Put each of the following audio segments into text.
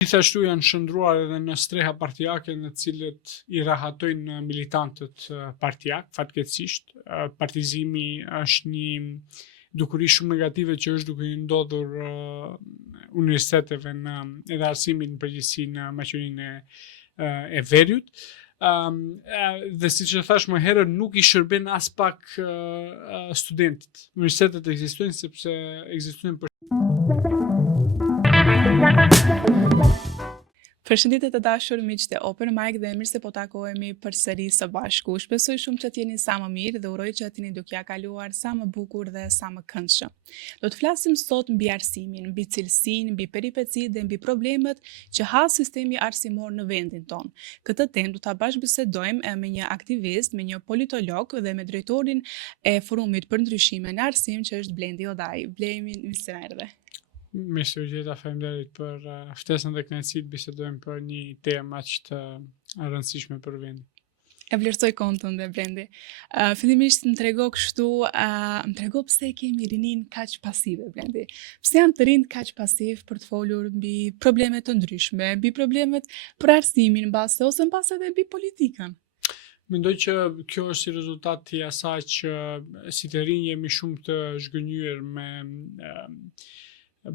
Gjithashtu janë shndruar edhe në streha partijake në cilët i rahatojnë militantët partijak, fatkeqësisht. Partizimi është një dukuri shumë negative që është duke i ndodhur universiteteve edhe arsimit në përgjithësi në Maqedoninë e Veriut. Dhe siç e thash më herët, nuk i shërben as pak studentit. Universitetet ekzistojnë sepse ekzistojnë Përshëndetje të dashur miq të Open Mic dhe mirë se po takohemi përsëri së bashku. Shpresoj shumë që t'jeni sa më mirë dhe uroj që t'jeni duke ja kaluar sa më bukur dhe sa më këndshëm. Do të flasim sot mbi arsimin, mbi cilësinë, mbi peripecitë dhe mbi problemet që ha sistemi arsimor në vendin tonë. Këtë temë do ta bashkëbisedojmë me një aktivist, me një politolog dhe me drejtorin e Forumit për Ndryshime në Arsim që është Blendi Odaj. Blendi, mirë se erdhe. Mirë se u gjeta, faleminderit për ftesën dhe kënaqësinë të bisedojmë për një temë aq të rëndësishme për vendin. E vlerësoj kohën tënde, Blendi. Fillimisht më trego pse kemi rinin kaq pasive, Blendi. Pse janë të rinë kaq pasiv për të folur mbi probleme të ndryshme, mbi problemet për arsimin mbase ose mbase edhe mbi politikën. Mendoj që kjo është si rezultat i asaj që si të rinj jemi shumë të zhgënjur me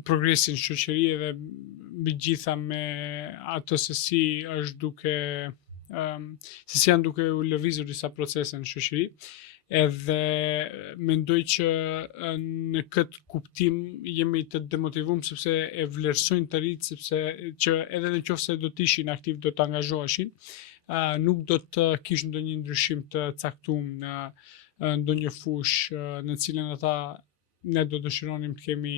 progresin shoqëri dhe mbi gjitha me ato se si është duke se si janë duke u lëvizur disa procese në shoqëri, edhe mendoj që në këtë kuptim jemi të demotivuar sepse e vlerësojnë të rinjt, sepse që edhe nëse do të ishin aktiv, do të angazhoheshin, nuk do të kishte ndonjë ndryshim të caktuar në ndonjë fushë në cilën ata ne do dëshironim të kemi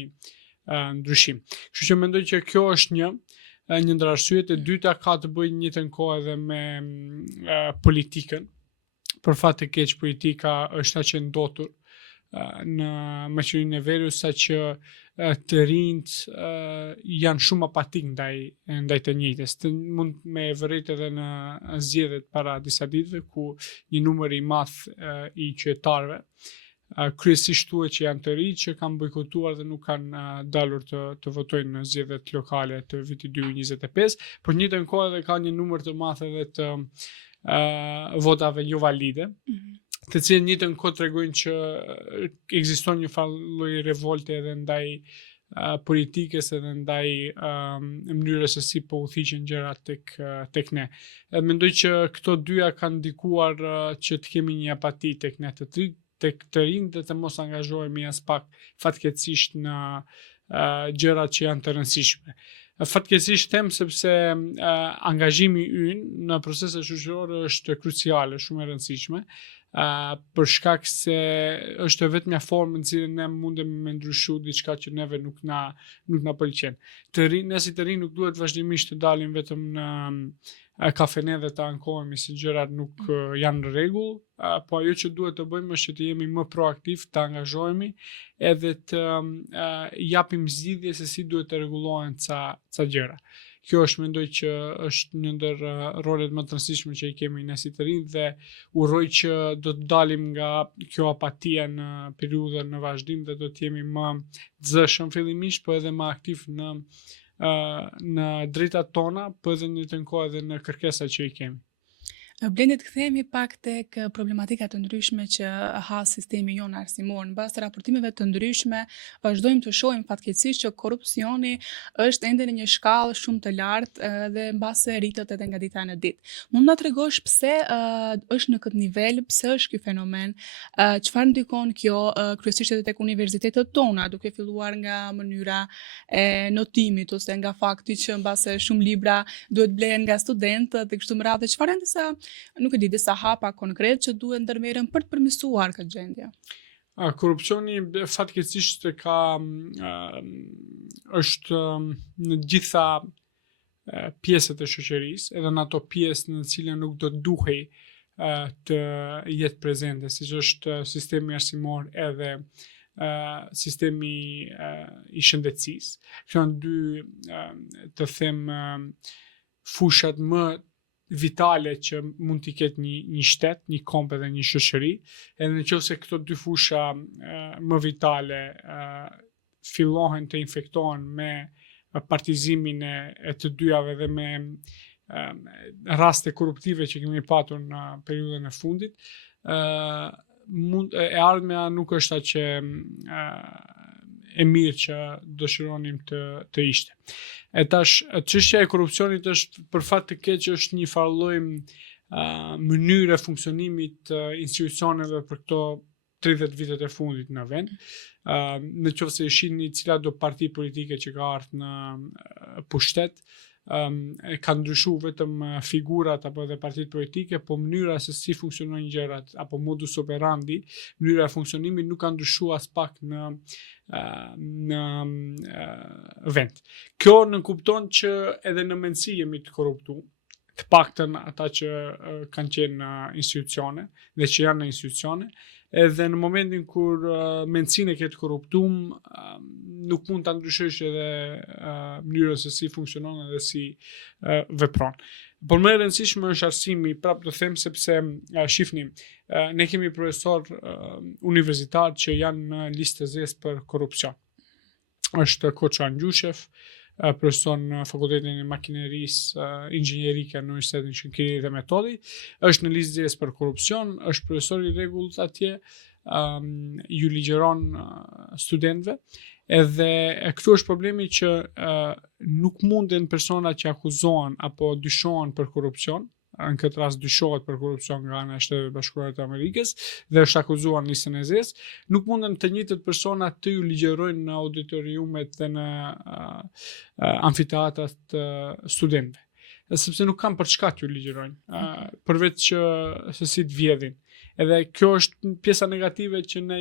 ndryshim. Kështu që mendoj që kjo është një ndër arsyet. E dyta ka të bëjë në njëjtën kohë edhe me politikën. Për fat të keq, politika është aq e ndotur në Maqedoninë e Veriut saqë të rinjt janë shumë apatik ndaj të njëjtës. Mund me vërejt edhe në zgjedhjet para disa ditëve ku një numër i madh i qytetarëve kryesisht thuhet që janë të rinj që kanë bojkotuar dhe nuk kanë dalur të votojnë në zgjedhjet lokale të vitit 2025, por në njëjtën kohë edhe ka një numër të madh edhe të votave jo valide, të cilët në njëjtën kohë tregojnë që ekziston një lloj revolte edhe ndaj politikës edhe ndaj mënyrës se si po udhiqen gjërat tek ne. Mendoj që këto dyja kanë ndikuar që të kemi një apati tek ne tek të rinjt dhe të mos angazhohemi as pak fatkeqësisht në gjërat që janë të rëndësishme. Fatkeqësisht them sepse angazhimi ynë në procese shoqërore është kruciale, shumë e rëndësishme, për shkak se është vetmja formë në cilën ne mundemi me ndryshu diçka që neve nuk na pëlqen. Ne si të rinj nuk duhet vazhdimisht të dalim vetëm në kafene dhe të ankohemi se gjërat nuk janë në rregull, po ajo që duhet të bëjmë është që të jemi më proaktiv, të angazhohemi edhe të japim zgjidhje se si duhet të rregullohen ca gjëra. Kjo është, mendoj që është një ndër rolet më të rëndësishme që i kemi ne si të rinj dhe uroj që do të dalim nga kjo apatia në periudhën në vazhdim dhe do të jemi më të zëshëm fillimisht, po edhe më aktiv në drejtat tona, po edhe në njëjtën kohë edhe në kërkesat që i kemi. Blendi, të kthehemi pak tek problematika të ndryshme që ha sistemi jon arsimor. Mbas raportimeve të ndryshme, vazhdojmë të shohim fatkeqësisht që korrupsioni është ende në një shkallë shumë të lartë dhe mbase rritet edhe nga dita në ditë. Mund na tregosh pse është në këtë nivel, pse është ky fenomen, çfarë ndikon kjo kryesisht edhe tek universitetet tona, duke filluar nga mënyra e notimit ose nga fakti që mbase shumë libra duhet blehen nga studentët dhe kështu me radhë. Çfarë janë disa hapa konkret që duhet ndërmerren për të përmirësuar këtë gjendje? Korrupsioni fatkeqësisht është në gjitha pjesët e shoqërisë, edhe në ato pjesë në cilën nuk do duhej të jetë prezente, siç është sistemi arsimor edhe sistemi i shëndetësisë. Këto janë dy të them fushat më vitale që mund t'i ketë një shtet, një kombë dhe një shoqëri, edhe nëse këto dy fusha më vitale fillohen të infektohen me partizimin e të dyjave dhe me raste korruptive që kemi patur në periudhën e fundit, e ardhmja nuk është aq e mirë që dëshironim të ishte. E tash, çështja e korrupsionit është për fat të keq është një farë lloj mënyre funksionimit të institucioneve për këto 30 vitet e fundit në vend. Në qoftë se shihni cila do parti politike që ka ardhur në pushtet, ka ndryshuar vetëm figurat apo edhe partitë politike, po mënyra se si funksionojnë gjërat apo modus operandi, mënyra e funksionimit nuk ka ndryshuar as pak në vend. Kjo nënkupton që edhe në mendësi jemi të korruptuar, të paktën ata që kanë qenë në institucione dhe që janë në institucione, edhe në momentin kur mendësinë e ke të korruptuar, nuk mund ta ndryshosh edhe mënyrën se si funksionon edhe si vepron. Por më e rëndësishme është arsimi, prapë të them sepse shifni, ne kemi profesor universitar që janë në listë të zezë për korrupsion. Është Koçan Gjushev, profesor në Fakultetin e Makinerisë Inxhinierike në Universitetin Shënqiri dhe Metodi, është në listë zezë për korrupsion, është profesor i rregullt atje, ju ligjeron studentëve, edhe këtu është problemi që nuk munden persona që akuzohen apo dyshohen për korrupsion, në këtë rast dyshohet për korrupsion nga ana e Shtetit Bashkuar të Amerikës dhe është akuzuar në listën e zezë, nuk munden të njëjtët persona të ju ligjerojnë në auditoriumet dhe në amfiteatrat të studentëve. Sepse nuk kanë për çka t'ju ligjerojnë, përveç që se si të vjedhin. Edhe kjo është pjesa negative që ne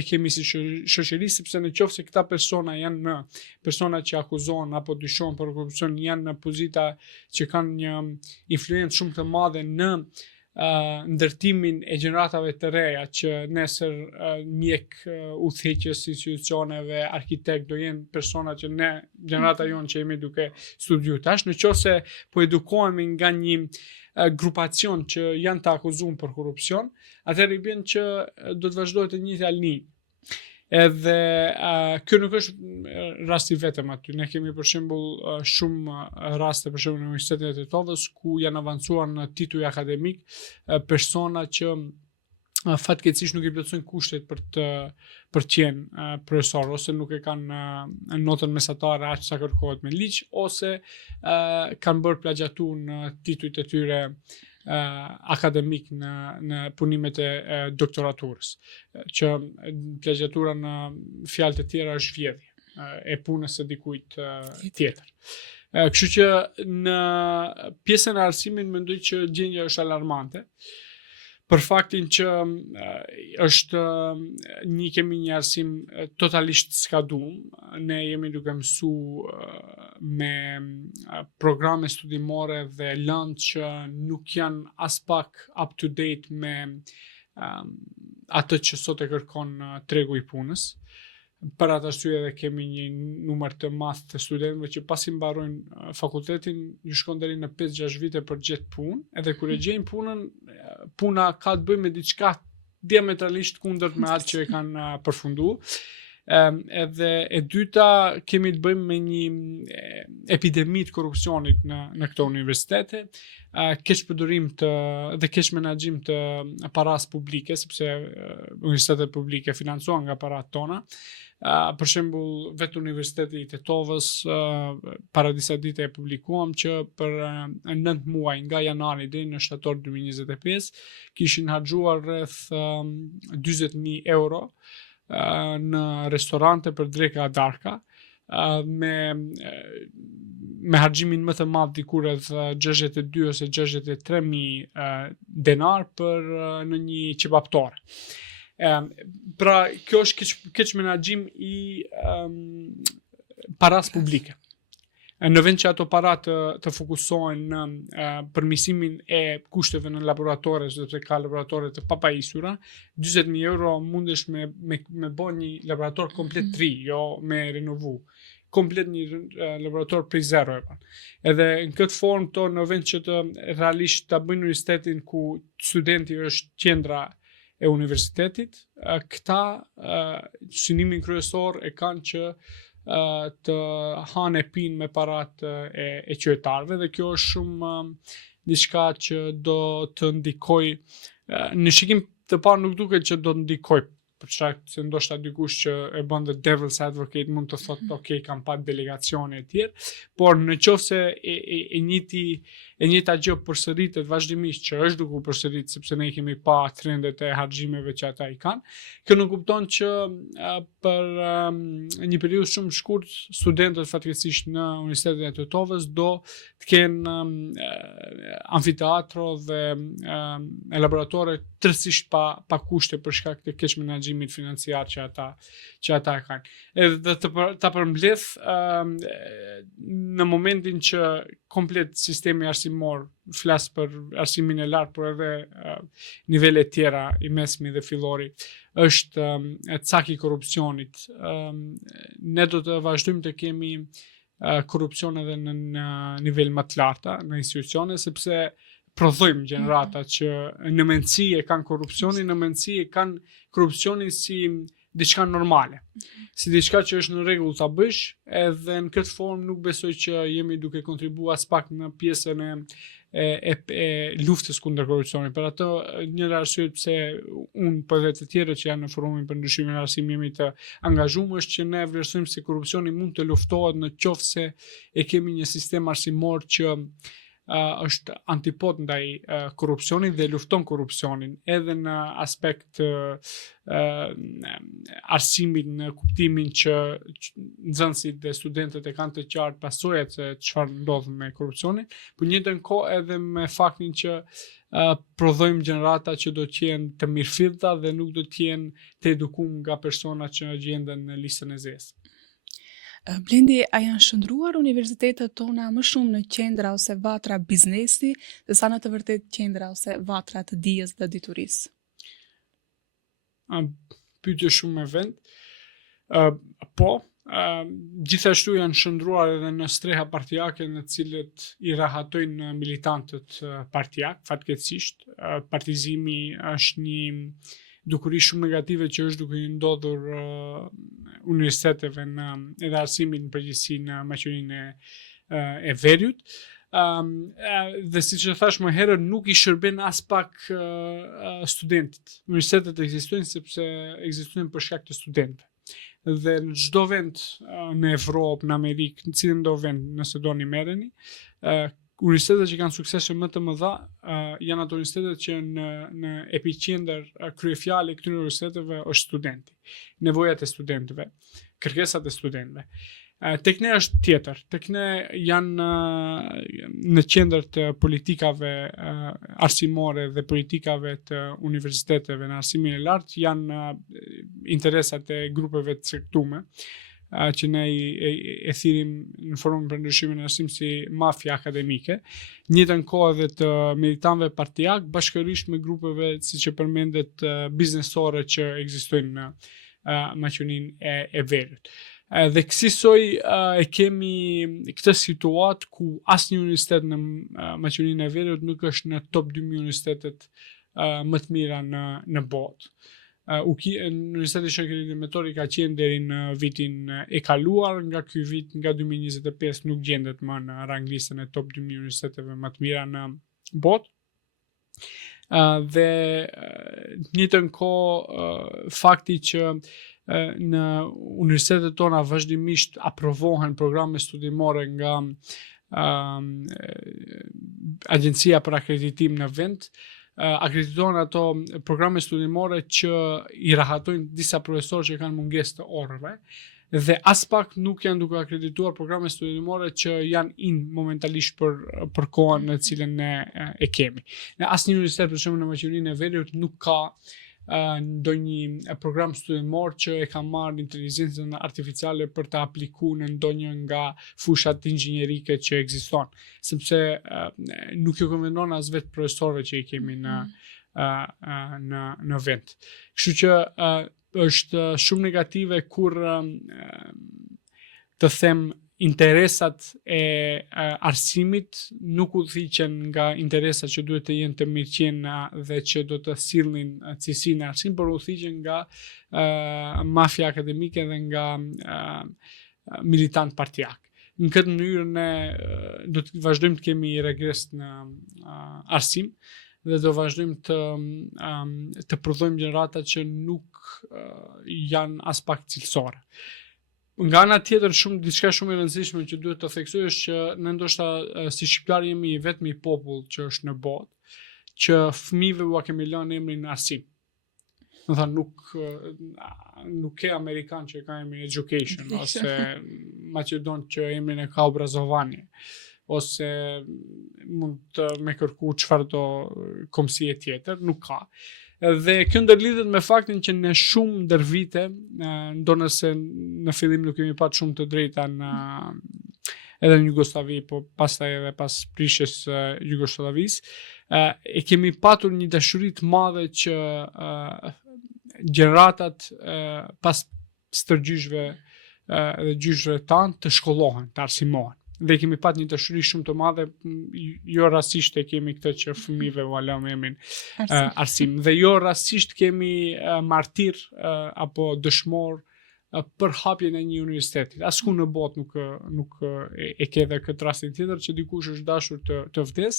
e kemi si shoqëri, sepse në qoftë se këta persona janë persona që akuzohen apo dyshohen për korrupsion, janë në pozita që kanë një influencë shumë të madhe në ndërtimin e gjeneratave të reja, që nesër mjek, udhëheqës institucioneve, arkitekt do jenë persona që ne, gjenerata jonë që jemi duke studiuar tash, në qoftë se po edukohemi nga një grupacion që janë të akuzuar për korrupsion, atëherë i bën që do të vazhdojë të njëjta linjë. Edhe kjo nuk është rasti vetëm aty. Ne kemi për shembull shumë raste për shembull në Universitetin e Tetovës ku janë avancuar në tituj akademik persona që fatkeqësisht nuk i plotësojnë kushtet për të qenë profesor, ose nuk e kanë notën mesatare aq sa kërkohet me ligj, ose kanë bërë plagjatur në titujt e tyre akademik në punimet e doktoraturës, që plagjatura në fjalë të tjera është vjedhje e punës së dikujt tjetër. Kështu që në pjesën e arsimit mendoj që gjendja është alarmante, për faktin që kemi një arsim totalisht skaduar. Ne jemi duke mësu me programe studimore dhe lëndë që nuk janë as pak up to date me atë që sot e kërkon tregu i punës. Për atë arsye edhe kemi një numër të madh të studentëve që pasi mbarojnë fakultetin, ju shkon deri në 5-6 vite për gjetë punë, edhe kur e gjejnë punën, puna ka të bëjë me diçka diametralisht kundërt me atë që e kanë përfunduar. Edhe e dyta, kemi të bëjmë me një epidemi të korrupsionit në këto universitete, keq përdorim dhe keq menaxhim të paras publike, sepse universitetet publike financohen nga parat tona. Për shembull, vetë Universiteti i Tetovës para disa dite e publikuam që për 9 muaj nga janari deri në shtator 2025 kishin harxuar rreth 40.000 euro në restorante për dreka darka, me harxhimin më të madh diku rreth 62 ose 63.000 denar për në një qepaptore. Pra kjo është keq menaxhim i paras publike. Në vend që ato para të fokusohen në përmirësimin e kushteve në laboratore, sepse ka laboratore të papajisura, 40.000 euro mundesh me bë një laborator komplet të ri, jo me renovu. Komplet një laborator prej zero e pan. Edhe në këtë formë to, në vend që të realisht ta bëjnë universitetin ku studenti është qendra e universitetit, këta synimin kryesor e kanë që të hanë e pinë me parat e qytetarëve dhe kjo është shumë diçka që do të ndikoj në shikim të parë nuk duket që do të ndikoj për shkak se ndoshta dikush që e bën the devil's advocate mund të thotë ok, kam pa delegacione e tjerë, por në qoftë se e njëjta gjë përsëritet vazhdimisht që është duke u përsërit sepse ne kemi pa trendet e harxhimeve që ata i kanë, kjo nuk kupton që për një periudhë shumë shkurt studentët fatkeqësisht në Universitetin e Tetovës do të kenë amfiteatro dhe laboratore tërësisht pa kushte për shkak të keq menaxhimit financiar që ata kanë. Edhe ta përmbledh në momentin që komplet sistemi arsimor, flas për arsimin e lartë, por edhe nivelet tjera i mesmi dhe fillori, është cak i korrupsionit. Ne do të vazhdojmë të kemi korrupsion edhe në nivel më të larta në institucione, sepse prodhojmë gjenerata që në mendësi e kanë korrupsionin, në mendësi e kanë korrupsionin si diçka normale, si diçka që është në rregull ta bësh, edhe në këtë formë nuk besoj që jemi duke kontribuar as pak në pjesën e luftës kundër korrupsionit. Për atë një arsye pse unë për dhe të tjerë që janë në forumin për ndryshimin e arsimit jemi të angazhuar është që ne vlerësojmë se korrupsioni mund të luftohet në qoftë se e kemi një sistem arsimor që është antipod ndaj korrupsionit dhe lufton korrupsionin edhe në aspekt arsimit në kuptimin që nxënësit dhe studentët e kanë të qartë pasojat se çfarë ndodh me korrupsionin, por në njëjtën kohë edhe me faktin që prodhojmë gjenerata që do të jenë të mirëfillta dhe nuk do të jenë të edukuar nga persona që gjenden në listën e zezë. Blendi, a janë shndruar universitetet tona më shumë në qendra ose vatra biznesi, dhe sa në të vërtet qendra ose vatra të dijes dhe diturisë? Pyetje shumë me vend. Po, gjithashtu janë shndruar edhe në streha partijake në cilët i rahatojnë militantët partijak, fatkeqësisht. Partizimi është një dukuri shumë negative që është duke i ndodhur universiteteve edhe arsimit në përgjithësi në Maqedoninë e Veriut. Dhe siç e thash më herët, nuk i shërben as pak studentit. Universitetet ekzistojnë sepse ekzistojnë për shkak të studentëve. Dhe në çdo vend në Evropë, në Amerikë, në cilin do vend nëse doni merreni, universitetet që kanë suksese më të mëdha janë ato universitetet që në epiqendër kryefjale këtyre universiteteve është studenti, nevojat e studentëve, kërkesat e studentëve. Tek ne është tjetër. Tek ne janë në qendër të politikave arsimore dhe politikave të universiteteve në arsimin e lartë janë interesat e grupeve të caktuara që ne e thirrim në forumin për ndryshimin e arsimit si mafia akademike, njëtën kohë edhe të militantëve partijak, bashkërisht me grupeve siç e përmendet biznesore që ekzistojnë në Maqedoninë e Veriut. Dhe kësaj e kemi këtë situatë ku asnjë universitet në Maqedoninë e Veriut nuk është në top 2000 universitetet më të mira në botë. Universiteti Shoqërinë Metori ka qenë deri në vitin e kaluar, nga ky vit, nga 2025 nuk gjendet më në ranglistën e top 2000 universiteteve më të mira në botë. Dhe në njëjtën kohë fakti që në universitetet tona vazhdimisht aprovohen programe studimore nga Agjencia për Akreditim në vend, akreditohen ato programe studimore që i rahatojnë disa profesorë që kanë mungesë të orëve dhe as pak nuk janë duke akredituar programe studimore që janë momentalisht për kohën në cilën ne e kemi. Në asnjë universitet për shembull në Maqedoninë e Veriut nuk ka ndonjë program studimor që e ka marrë inteligjencën artificiale për të aplikuar në ndonjë nga fushat inxhinierike që ekziston, sepse nuk ju konvenon as vetë profesorëve që i kemi në vend. Kështu që është shumë negative kur të them interesat e arsimit nuk udhëhiqen nga interesat që duhet të jenë të mirëqenia dhe që do të sillnin cilësinë e arsimit, por udhëhiqen nga mafia akademike dhe nga militant partijak. Në këtë mënyrë ne do të vazhdojmë të kemi regres në arsim dhe do vazhdojmë të prodhojmë gjenerata që nuk janë as pak cilësore. Nga ana tjetër diçka shumë e rëndësishme që duhet të theksoj është që ne ndoshta si shqiptar jemi vetmi popull që është në botë që fëmijëve ua kemi lënë emrin arsim. Do thënë nuk ke amerikan që ka emrin education ose maqedon që emrin e ka obrazovanje ose mund të me kërku çfarë do komsie tjetër, nuk ka. Dhe kjo ndërlidhet me faktin që në shumë ndër vite, ndonëse në fillim nuk kemi pat shumë të drejta edhe në Jugosllavi, po pastaj edhe pas prishjes Jugosllavisë, e kemi patur një dashuri të madhe që gjeneratat pas stërgjyshve dhe gjyshve tanë të shkollohen, të arsimohen. Dhe kemi pat një dashuri shumë të madhe, jo rastisht e kemi këtë që fëmijëve u lëm emrin arsim. Dhe jo rastisht kemi martir apo dëshmor për hapjen e një universiteti. Asku në botë nuk e ke edhe këtë rastin tjetër që dikush është dashur të vdes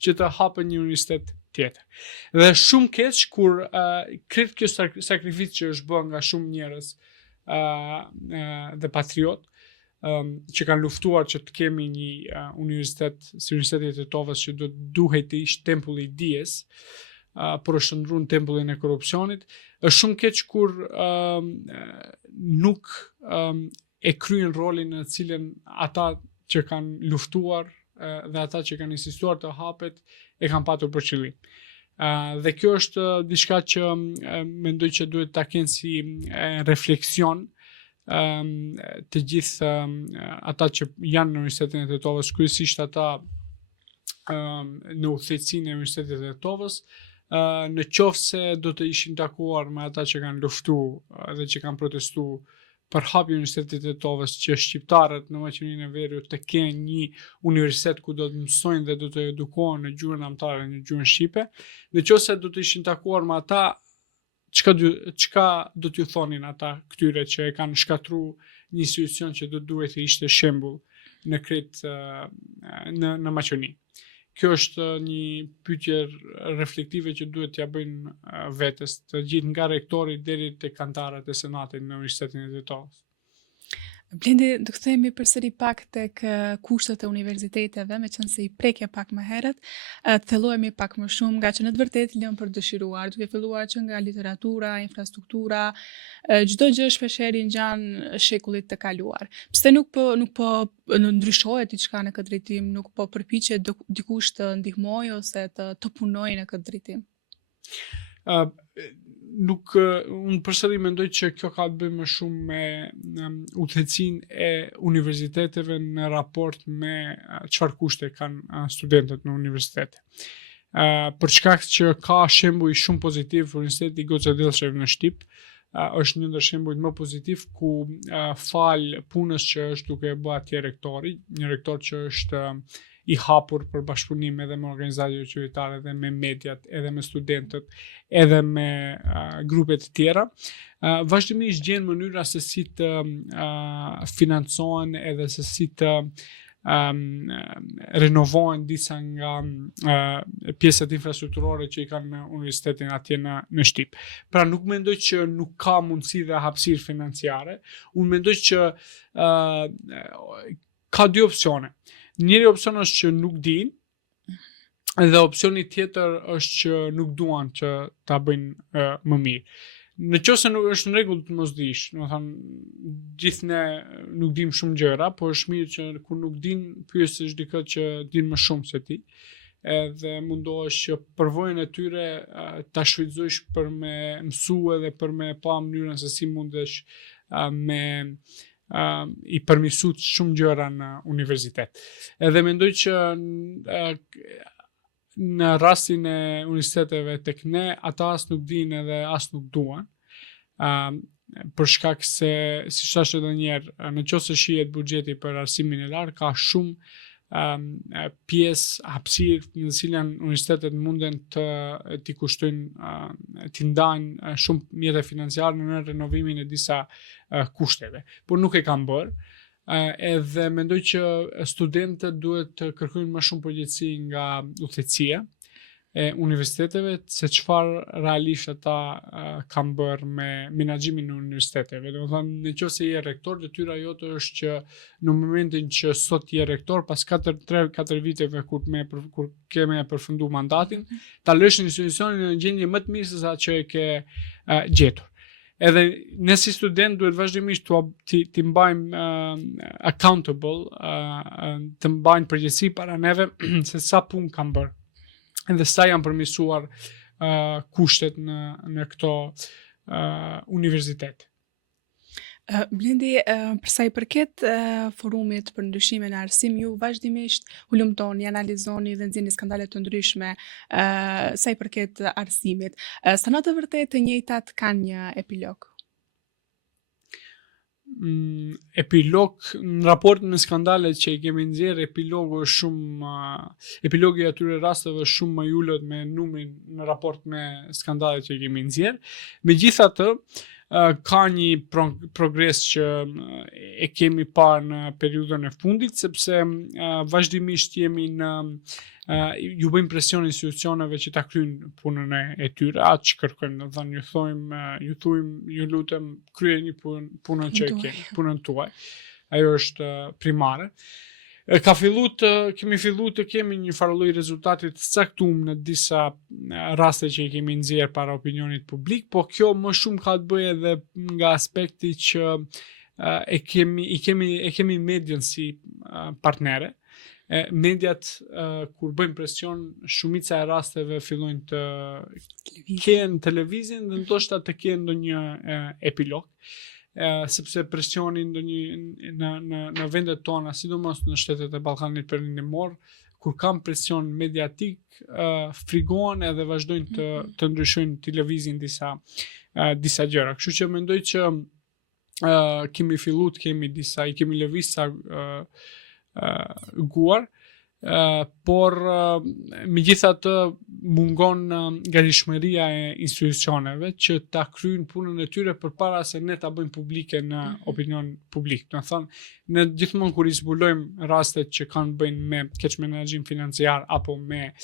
që të hapë një universitet tjetër. Dhe shumë keq kur kretë kjo sakrificë që është bërë nga shumë njerëz dhe patriot që kanë luftuar që të kemi një universitet si Universiteti i Tetovës që duhet të ishte tempulli i dijes, por është ndruar në tempullin e korrupsionit, është shumë keq kur nuk e kryen rolin në cilën ata që kanë luftuar dhe ata që kanë insistuar të hapet e kanë patur për qëllim. Dhe kjo është diçka që mendoj që duhet ta kenë si refleksion të gjithë ata që janë në Universitetin e Tetovës, kryesisht ata në udhëheqësinë e Universitetit të Tetovës, në qoftë se do të ishin takuar me ata që kanë luftuar dhe që kanë protestuar për hapjen e Universitetit të Tetovës, që shqiptarët në Maqedoninë e Veriut të kenë një universitet ku do të mësojnë dhe do të edukohen në gjuhën anëtare, në gjuhën shqipe, në qoftë se do të ishin takuar me ata, çka do t'ju thonin ata këtyre që e kanë shkatruar një institucion që duhet të ishte shembull në krejt në Maqedoni. Kjo është një pyetje reflektive që duhet t'ja bëjnë vetes të gjithë nga rektori deri te kantarët e senatit në Universitetin e Tetovës. Blendi, do kthehemi përsëri pak tek kushtet e universiteteve, meqense i prekja pak më herët, të thellohemi pak më shumë, nga që në të vërtetë lëm për dëshiruar, duke filluar që nga literatura, infrastruktura, çdo gjë shpeshherë ngjan shekullit të kaluar. Pse nuk po ndryshohet diçka në këtë drejtim, nuk po përpiqet dikush të ndihmojë ose të punojë në këtë drejtim? Unë përsëri mendoj që kjo ka të bëjë më shumë me udhëheqësinë e universiteteve në raport me çfarë kushte kanë studentët në universitete. Për shkak që ka shembuj shumë pozitiv, Universiteti Goca Delchev në Shqip është një ndër shembujt më pozitiv ku fal punës që është duke bërë atje rektori, një rektor që është i hapur për bashkëpunim edhe me organizatat qytetare, edhe me mediat, edhe me studentët, edhe me grupe të tjera. Vazhdimisht gjen mënyra se si të financohen edhe se si të renovohen disa nga pjesët infrastrukturore që i kanë në universitetin atje në Shqip. Pra nuk mendoj që nuk ka mundësi dhe hapësirë financiare, unë mendoj që ka dy opsione. Njëri opsion është që nuk din, dhe opsioni tjetër është që nuk duan që ta bëjnë më mirë. Në qoftë se nuk është në rregull të mos dish, do të thënë gjithë ne nuk dim shumë gjëra, por është mirë që kur nuk din pyesësh dikë që din më shumë se ti, edhe mundohesh që përvojën e tyre ta shfrytëzosh për me mësue dhe për me pa mënyrën se si mundesh me i përmirësuar shumë gjëra në universitet. Edhe mendoj që në rastin e universiteteve tek ne, ata as nuk dinë edhe as nuk duan, për shkak se, si thash edhe një herë, në qoftë se shihet buxheti për arsimin e lartë, ka shumë pjesë hapësirë në cilën universitetet munden t'i kushtojnë, t'i ndajnë shumë mjete financiare në renovimin e disa kushteve. Por nuk e kanë bërë, edhe mendoj që studentët duhet të kërkojnë më shumë përgjegjësi nga udhëheqësia e universiteteve, se çfarë realisht ata kanë bërë me menaxhimin e universiteteve. Domethënë, nëse je rektor, detyra jote është që në momentin që sot je rektor, pas 3-4 viteve kur ke me përfundu mandatin, ta lësh institucionin në gjendje më të mirë se sa që e ke gjetur. Edhe ne si student duhet vazhdimisht t'i mbajmë accountable, të mbajnë përgjegjësi para neve se sa punë kanë bërë. Edhe sa janë përmirësuar kushtet në këto universitet. Blendi, për sa i përket forumit për ndryshimin e arsim, ju vazhdimisht hulumtoni, analizoni dhe nxjerrni skandale të ndryshme sa i përket arsimit. Sa në të vërtetë të njëjtat kanë një epilog? Epilog në raport me skandalet që i kemi nxjerrë, epilogi i atyre rasteve është shumë më i ulët me numrin në raport me skandalet që i kemi nxjerrë. Megjithatë, ka një progres që e kemi parë në periudhën e fundit, sepse vazhdimisht jemi ju bëjmë presion institucioneve që ta kryejnë punën e tyre, atë që kërkojmë, do të thënë ju lutem kryeni punën që keni, punën tuaj. Ajo është primare. Kemi filluar të kemi një farë lloj rezultati të caktuar në disa raste që i kemi nxjerrë para opinionit publik, po kjo më shumë ka të bëjë edhe nga aspekti që e kemi median si partnere. Mediat kur bëjmë presion, shumica e rasteve fillojnë të kenë televizin dhe ndoshta të kenë ndonjë epilog. Sepse presioni në vendet tona, sidomos në shtetet e Ballkanit Perëndimor, kur kam presion mediatik, frigohen edhe vazhdojnë të ndryshojnë televizin disa gjëra. Kështu që mendoj që kemi filluar i kemi lëvizur guar, por megjithatë mungon gatishmëria e institucioneve që ta kryejnë punën e tyre përpara se ne ta bëjmë publike në opinion publik. Do të thonë, ne gjithmonë kur i zbulojmë rastet që kanë bëjnë me keq menaxhim financiar apo me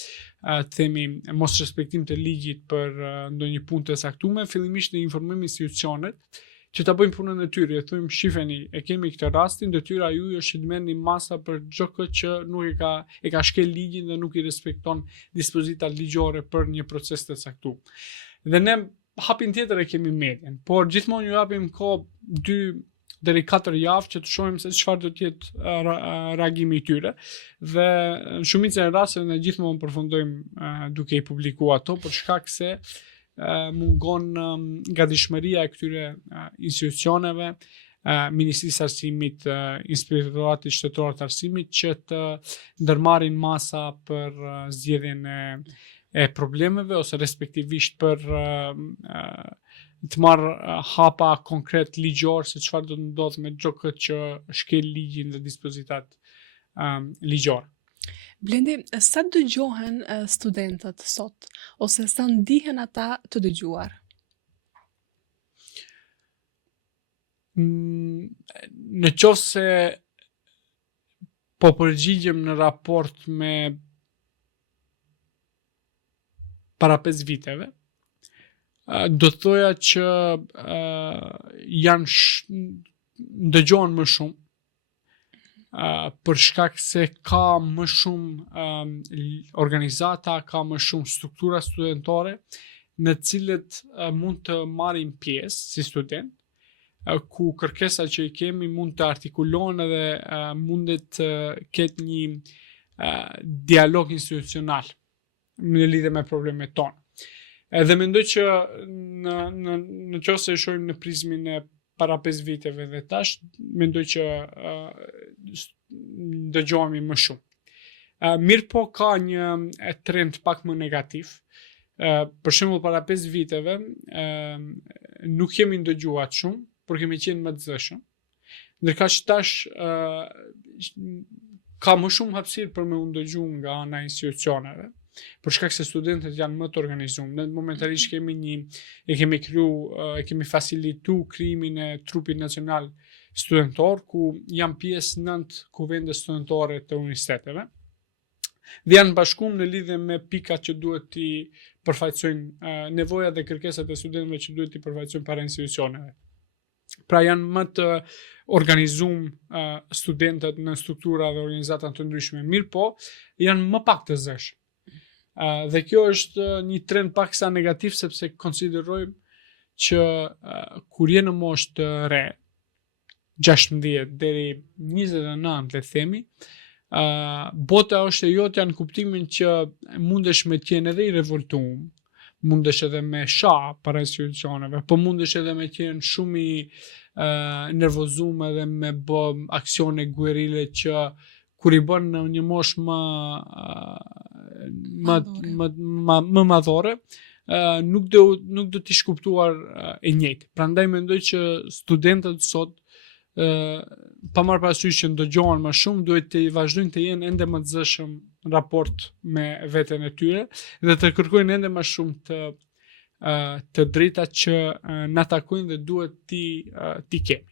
themi mos respektim të ligjit për ndonjë punë të caktuar, fillimisht ne informojmë institucionet që ta bëjmë punën e tyre, e thujmë shifeni, e kemi këtë rastin, detyra juaj është të merrni masa për çdo gjë që nuk e ka shkel ligjin dhe nuk i respekton dispozitat ligjore për një proces të caktuar. Dhe ne hapin tjetër e kemi median, por gjithmonë ju japim kohë 2 deri 4 javë që të shohim se çfarë do të jetë reagimi i tyre. Dhe në shumicën e rasteve ne gjithmonë përfundojmë duke i publikuar ato për shkak se mungon gatishmëria e këtyre institucioneve, Ministrisë Arsimit, Inspektoratit Shtetëror të Arsimit, që të ndërmarrin masa për zgjedhjen e problemeve ose respektivisht për të marrë hapa konkret ligjor se çfarë do të ndodhë me çdo gjë që shkel ligjin dhe dispozitat ligjore. Blendi, sa dëgjohen studentët sot, ose sa ndihen ata të dëgjuar? Në qoftë se po përgjigjem në raport me para 5 viteve, do të thoja që ndëgjohen më shumë, për shkak se ka më shumë organizata, ka më shumë struktura studentore në cilët mund të marrim pjesë si student, ku kërkesa që i kemi mund të artikulohen edhe mundet të ketë një dialog institucional në lidhje me problemet tona. Edhe mendoj që në qoftë se e shohim në prizmin e para 5 viteve dhe tash, mendoj që dëgjohemi më shumë. Mirë po ka një trend pak më negativ. Për shembull, para 5 viteve nuk kemi ndëgjuar shumë, por kemi qenë më të zëshëm. Ndërkaq tash ka më shumë hapësirë për me u ndëgju nga ana e institucioneve, për shkak se studentët janë më të organizuar. Ne momentalisht kemi facilituar krijimin e trupit nacional studentor, ku jam pjesë 9 kuvende studentore të universiteteve dhe janë bashkuar në lidhje me pikat që duhet t'i përfaqësojnë nevojat dhe kërkesat e studentëve që duhet t'i përfaqësojnë para institucioneve. Pra janë më të organizuar studentët në struktura dhe organizata të ndryshme, mirë po janë më pak të zëshëm. Dhe kjo është një trend paksa negativ, sepse konsiderojmë që kur je në moshë të re, 16 deri 29 le themi, bota është e jotja në kuptimin që mundesh me qenë edhe i revoltuar, mundesh edhe me para institucioneve, po mundesh edhe me qenë shumë i nervozuar edhe me bë aksione guerile që kur i bën në një moshë më madhore, nuk do t'i shkuptuar e njëjtë. Prandaj mendoj që studentët sot pa marrë parasysh që ndëgjohen më shumë, duhet të vazhdojnë të jenë ende më të zëshëm në raport me veten e tyre dhe të kërkojnë ende më shumë të drejtat që na takojnë dhe duhet t'i kemi.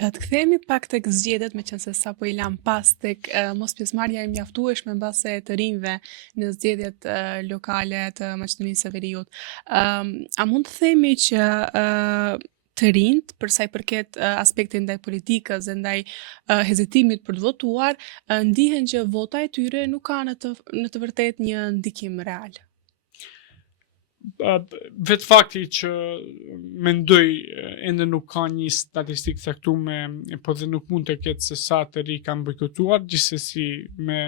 Të kthehemi pak tek zgjedhjet, meqense sapo i lam pas tek mos pjesëmarrja e mjaftueshme mbase të rinjve në zgjedhjet lokale të Maqedonisë së Veriut. A mund të themi që të rinjt, për sa i përket aspektit ndaj politikës dhe ndaj hezitimit për të votuar, ndihen që vota e tyre nuk ka në të vërtetë një ndikim real? Vetë fakti që mendoj ende nuk ka një statistikë caktuar, po dhe nuk mund të ketë se sa të ri kanë bojkotuar, gjithsesi me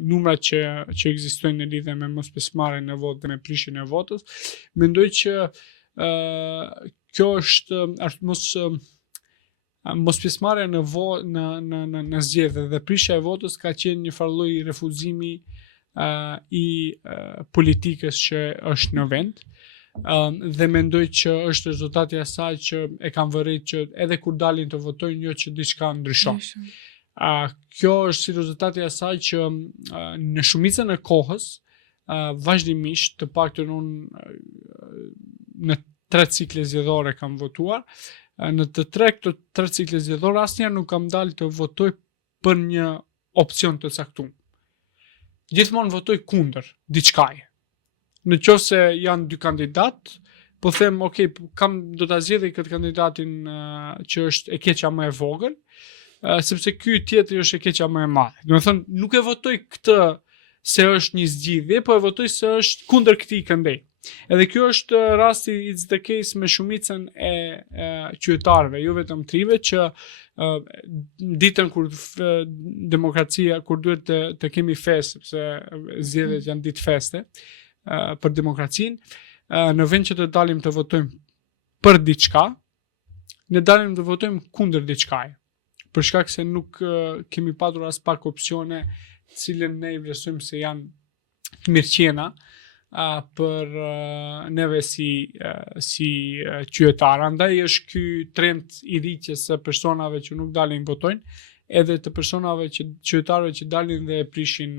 numrat që ekzistojnë në lidhje me mospjesëmarrjen e votë dhe me prishjen e votës, mendoj që kjo është mospjesëmarrja në zgjedhje dhe prishja e votës ka qenë një farë lloj refuzimi i politikës që është në vend, dhe mendoj që është rezultati i asaj që e kanë vërejtë që edhe kur dalin të votojnë, jo që diçka ndryshon. Kjo është si rezultati i asaj që në shumicën e kohës vazhdimisht, të paktën unë në 3 cikle zgjedhore kam votuar, në të këto 3 cikle zgjedhore asnjëherë nuk kam dalë të votoj për një opcion të caktuar. Gjithmonë votoj kundër diçkaje. Në qoftë se janë 2 kandidat, po them, ok, do ta zgjedhë këtë kandidatin që është e keqja më e vogël, sepse ky tjetri është e keqja më e madhe. Do të thonë, nuk e votoj këtë se është një zgjidhje, po e votoj se është kundër këtij këndej. Edhe kjo është rasti it's the case me shumicën e qytetarëve, jo vetëm trive, që ditën kur demokracia, kur duhet të kemi festë, sepse zgjedhjet janë ditë feste për demokracinë, në vend që të dalim të votojmë për diçka, ne dalim të votojmë kundër diçkaje, për shkak se nuk kemi patur as pak opsione të cilën ne i vlerësojmë se janë mirëqena për neve si qytetar. Andaj është ky trend i rritjes së personave që nuk dalin votojnë, edhe të personave qytetarëve që dalin dhe prishin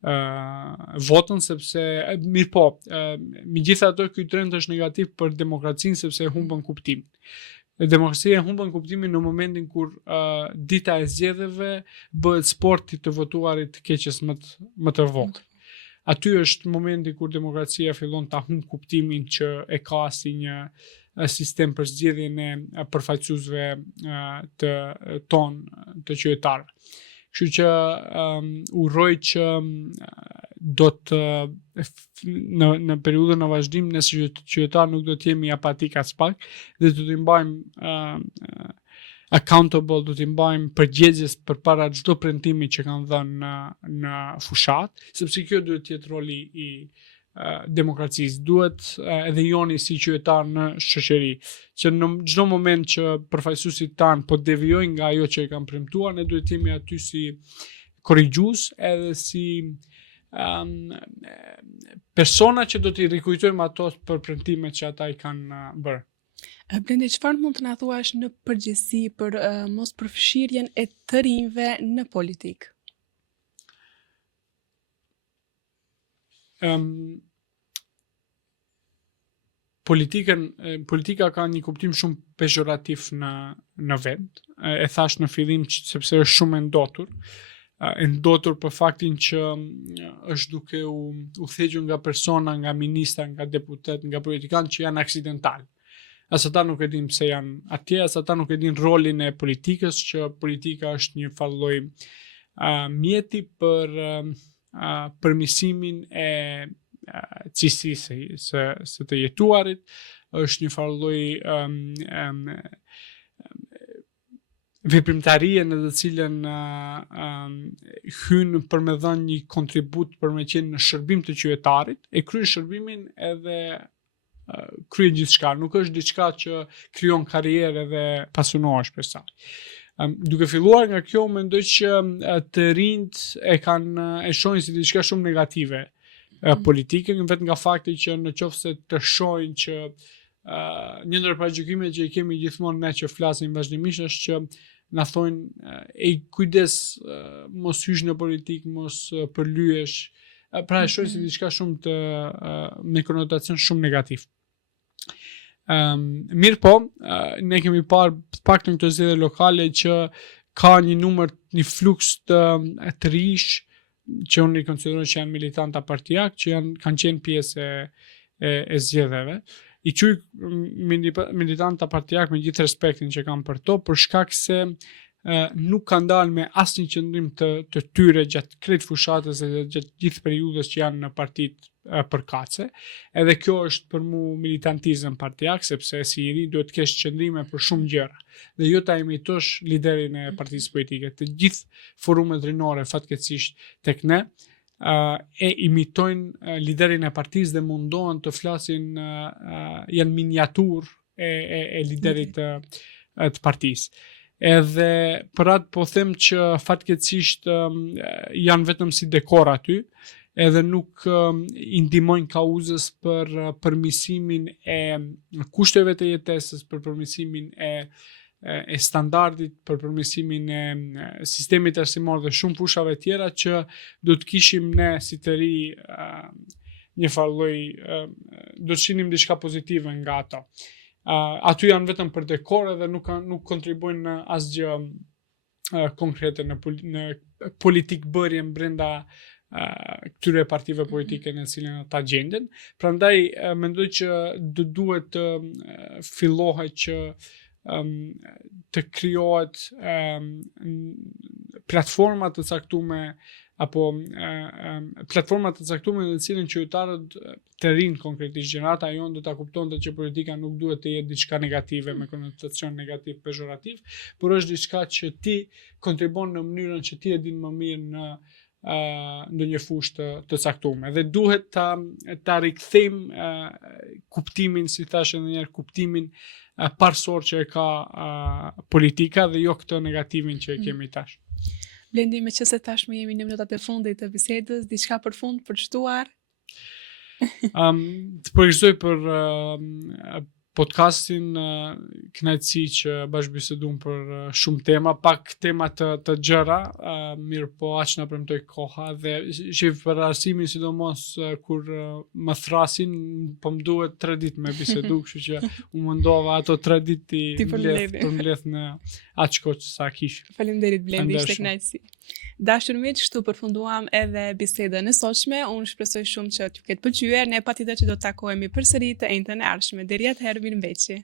votën, sepse mirë po, megjithatë ky trend është negativ për demokracinë, sepse e humbën kuptimin. Demokracia e humbën kuptimin në momentin kur dita e zgjedhjeve bëhet sporti të votuarit të keqes më të vogël. Aty është momenti kur demokracia fillon ta humb kuptimin që e ka si një sistem për zgjedhjen e përfaqësuesve të qytetarëve. Kështu që uroj që do të në periudhën e vazhdim ne si qytetar nuk do të jemi apatik as pak dhe do të mbajmë accountable, do t'i mbajmë përgjegjës përpara çdo premtimi që kanë dhënë në fushat, sepse kjo duhet të jetë roli i demokracisë. Duhet edhe joni si qytetar në shoqëri, që në çdo moment që përfaqësuesit tanë po devijojnë nga ajo që e kanë premtuar, ne duhet të jemi aty si korrigjues edhe si persona që do t'i rikujtojmë ato për premtimet që ata i kanë bërë. Blendi, çfarë mund të na thuash në përgjithësi për mos përfshirjen e të rinjve në politikë? politika ka një kuptim shumë pejorativ në vend. E thash në fillim sepse është shumë e ndotur për faktin që është duke u thejgjur nga persona, nga ministra, nga deputet, nga politikanë që janë aksidental. As ata nuk e din pse janë atje, as ata nuk e din rolin e politikës, që politika është një farë lloj mjeti për përmirësimin e cilësisë së të jetuarit, është një farë lloj veprimtarie në të cilën hyn për me dhënë një kontribut për me qenë në shërbim të qytetarit, e kryen shërbimin edhe kryen gjithçka, nuk është diçka që krijon karrierë dhe pasunohesh për saj. Duke filluar nga kjo, mendoj që të rinjt e shohin si diçka shumë negative politikën, vetëm nga fakti që në qoftë se të shohin që një ndër paragjykimet që i kemi gjithmonë ne që flasim vazhdimisht është që na thonë kujdes, mos hysh në politikë, mos përlyesh. Pra e shohin si diçka shumë me konotacion shumë negativ. Mirë po, ne kemi parë pak në këto zgjedhje lokale që ka një fluks të rish që unë i konsideroj që janë militanta partijak, që kanë qenë pjesë e zgjedhjeve. I quaj militanta partijak me gjithë respektin që kam për to, për shkak se nuk kanë dalë me asnjë qëndrim të tyre gjatë krejt fushatës dhe gjatë gjithë periudhës që janë në partitë përkatëse. Edhe kjo është për mu militantizëm partijak, sepse si i ri duhet të kesh qëndrime për shumë gjëra. Dhe jo ta imitosh liderin e partisë politike. Të gjithë forumet rinore fatkeqësisht tek ne e imitojnë liderin e partisë dhe mundohen të flasin janë miniatur e liderit të partisë. Edhe për atë po them që fatkeqësisht janë vetëm si dekor aty, edhe nuk i ndihmojnë kauzës për përmirësimin e kushteve të jetesës, për përmirësimin e standardit, për përmirësimin e sistemit arsimor dhe shumë fushave tjera që do të kishim ne si të ri një farë lloj, do të shinim diçka pozitive nga ato. Aty janë vetëm për dekor dhe nuk kontribuojnë në asgjë konkrete në politikë bërjen brenda këtyre partive politike në cilën ata gjenden. Prandaj mendoj që duhet të fillohet që të krijohet platforma të caktuara apo platforma të caktuara në cilën qytetarët të rinë konkretisht gjenerata jonë do ta kuptonte që politika nuk duhet të jetë diçka negative me konotacion negativ pejorativ, por është diçka që ti kontribon në mënyrën që ti e din më mirë në ndonjë fushë të caktuar. Dhe duhet ta rikthejmë kuptimin, si thash edhe një herë, kuptimin parsor që e ka politika dhe jo këtë negativin që e kemi tash. Blendi, me që se tashmë jemi në minutat e fundit të bisedës, diçka për fund për shtuar? Të përgjigjoj për podcastin, kënaqësi që bashkëbisedum për shumë tema, pak tema të gjëra, mirë po aq na premtoi koha dhe shif për arsimin, sidomos kur më thrasin, po më duhet 3 ditë me bisedu, kështu që u mundova ato 3 ditë të mbledh në aq kohë sa kish. Faleminderit Blendi, ishte kënaqësi. Dashur miq, kështu përfunduam edhe bisedën e sotshme. Unë shpresoj shumë që t'ju ketë pëlqyer. Ne patjetër që do të takohemi përsëri të njëjtën e ardhshme. Deri atëherë, mirëmbëjtje.